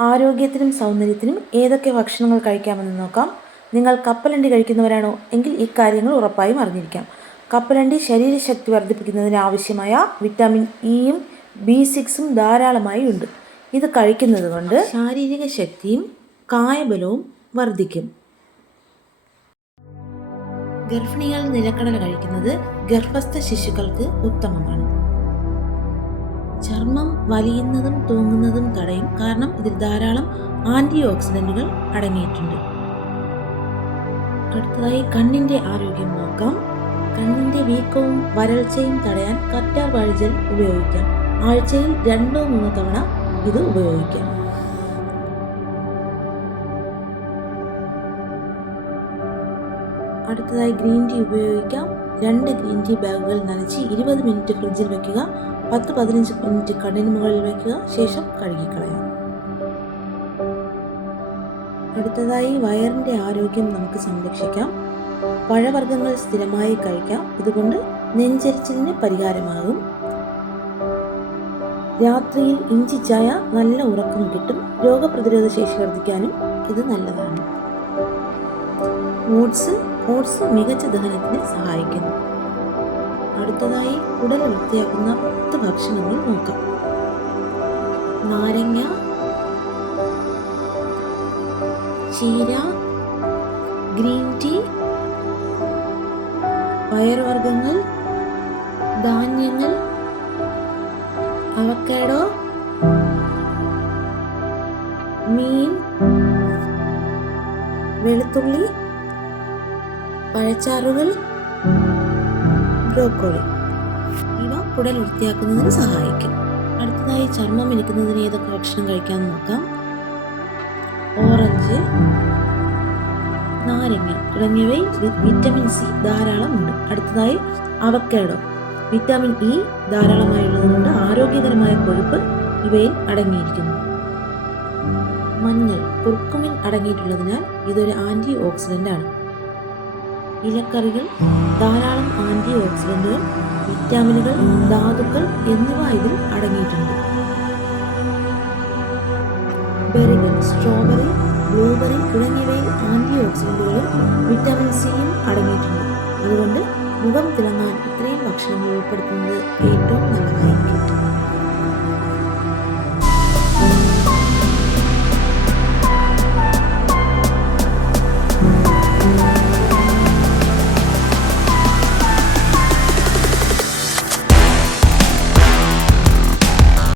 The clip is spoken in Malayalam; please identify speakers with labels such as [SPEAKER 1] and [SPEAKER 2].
[SPEAKER 1] ആരോഗ്യത്തിനും സൗന്ദര്യത്തിനും ഏതൊക്കെ ഭക്ഷണങ്ങൾ കഴിക്കാമെന്ന് നോക്കാം. നിങ്ങൾ കപ്പലണ്ടി കഴിക്കുന്നവരാണോ എങ്കിൽ ഇക്കാര്യങ്ങൾ ഉറപ്പായും അറിഞ്ഞിരിക്കാം. കപ്പലണ്ടി ശരീരശക്തി വർദ്ധിപ്പിക്കുന്നതിന് ആവശ്യമായ വിറ്റാമിൻ ഇയും ബി സിക്സും ധാരാളമായി ഉണ്ട്. ഇത് കഴിക്കുന്നത് കൊണ്ട് ശാരീരിക ശക്തിയും കായബലവും വർദ്ധിക്കും. ഗർഭിണികൾ നിലക്കടല കഴിക്കുന്നത് ഗർഭസ്ഥ ശിശുക്കൾക്ക് ഉത്തമമാണ്. ചർമ്മം വലിയുന്നതും തൂങ്ങുന്നതും തടയും കാരണം ഇതിൽ ധാരാളം ആന്റി ഓക്സിഡന്റുകൾ അടങ്ങിയിട്ടുണ്ട്. അടുത്തതായി കണ്ണിന്റെ ആരോഗ്യം നോക്കാം. കണ്ണിന്റെ വീക്കവും വരൾച്ചയും തടയാൻ കറ്റാർ വഴിജൽ ഉപയോഗിക്കാം. ആഴ്ചയിൽ രണ്ടോ മൂന്നോ തവണ ഇത് ഉപയോഗിക്കാം. അടുത്തതായി ഗ്രീൻ ടീ ഉപയോഗിക്കാം. രണ്ട് ടീ ബാഗുകൾ നനച്ച് ഇരുപത് മിനിറ്റ് ഫ്രിഡ്ജിൽ വെക്കുക പത്ത് പതിനഞ്ച് മിനിറ്റ് കണ്ണിന് മുകളിൽ വെക്കുക ശേഷം കഴുകിക്കളയാം. അടുത്തതായി വയറിന്റെ ആരോഗ്യം നമുക്ക് സംരക്ഷിക്കാം. പഴവർഗങ്ങൾ സ്ഥിരമായി കഴിക്കാം. ഇതുകൊണ്ട് നെഞ്ചരിച്ചിലിന് പരിഹാരമാകും. രാത്രിയിൽ ഇഞ്ചി ചായ നല്ല ഉറക്കം കിട്ടും. രോഗപ്രതിരോധ ശേഷി വർദ്ധിക്കാനും ഇത് നല്ലതാണ്. ഓട്സ് ഓട്സ് മികച്ച ദഹനത്തിന് സഹായിക്കുന്നു. അടുത്തതായി ഉടൽ വൃത്തിയാക്കുന്ന പത്ത് ഭക്ഷണങ്ങൾ നോക്കാം. നാരങ്ങ ചീര ഗ്രീൻ ടീ പയർവർഗങ്ങൾ ധാന്യങ്ങൾ അവക്കാഡോ മീൻ വെളുത്തുള്ളി പഴച്ചാറുകൾ ബ്രോക്കോളി. ഇവ കുടൽ വൃത്തിയാക്കുന്നതിന് സഹായിക്കും. അടുത്തതായി ചർമ്മം ഇരിക്കുന്നതിന് ഏതൊക്കെ ഭക്ഷണം കഴിക്കാമെന്ന് നോക്കാം. ഓറഞ്ച് നാരങ്ങ തുടങ്ങിയവയിൽ വിറ്റമിൻ സി ധാരാളം ഉണ്ട്. അടുത്തതായി അവക്കേടോ വിറ്റാമിൻ ഇ ധാരാളമായുള്ളതുകൊണ്ട് ആരോഗ്യകരമായ കൊഴുപ്പ് ഇവയിൽ അടങ്ങിയിരിക്കുന്നു. മഞ്ഞൾ കുർക്കുമിൻ അടങ്ങിയിട്ടുള്ളതിനാൽ ഇതൊരു ആന്റി ഓക്സിഡന്റ് ആണ് ഇലക്കറികൾ ധാരാളം ആന്റി ഓക്സിഡന്റുകൾ വിറ്റാമിനുകൾ ധാതുക്കൾ എന്നിവ ഇതിൽ അടങ്ങിയിട്ടുണ്ട്. ബെറികൾ സ്ട്രോബെറി ബ്ലൂബെറി തുടങ്ങിയവയിൽ ആന്റി ഓക്സിഡന്റുകളും വിറ്റാമിൻ സിയും അടങ്ങിയിട്ടുണ്ട്. അതുകൊണ്ട് മുഖം തിളങ്ങാൻ ഇത്രയും ഭക്ഷണങ്ങൾ ഉൾപ്പെടുത്തുന്നത്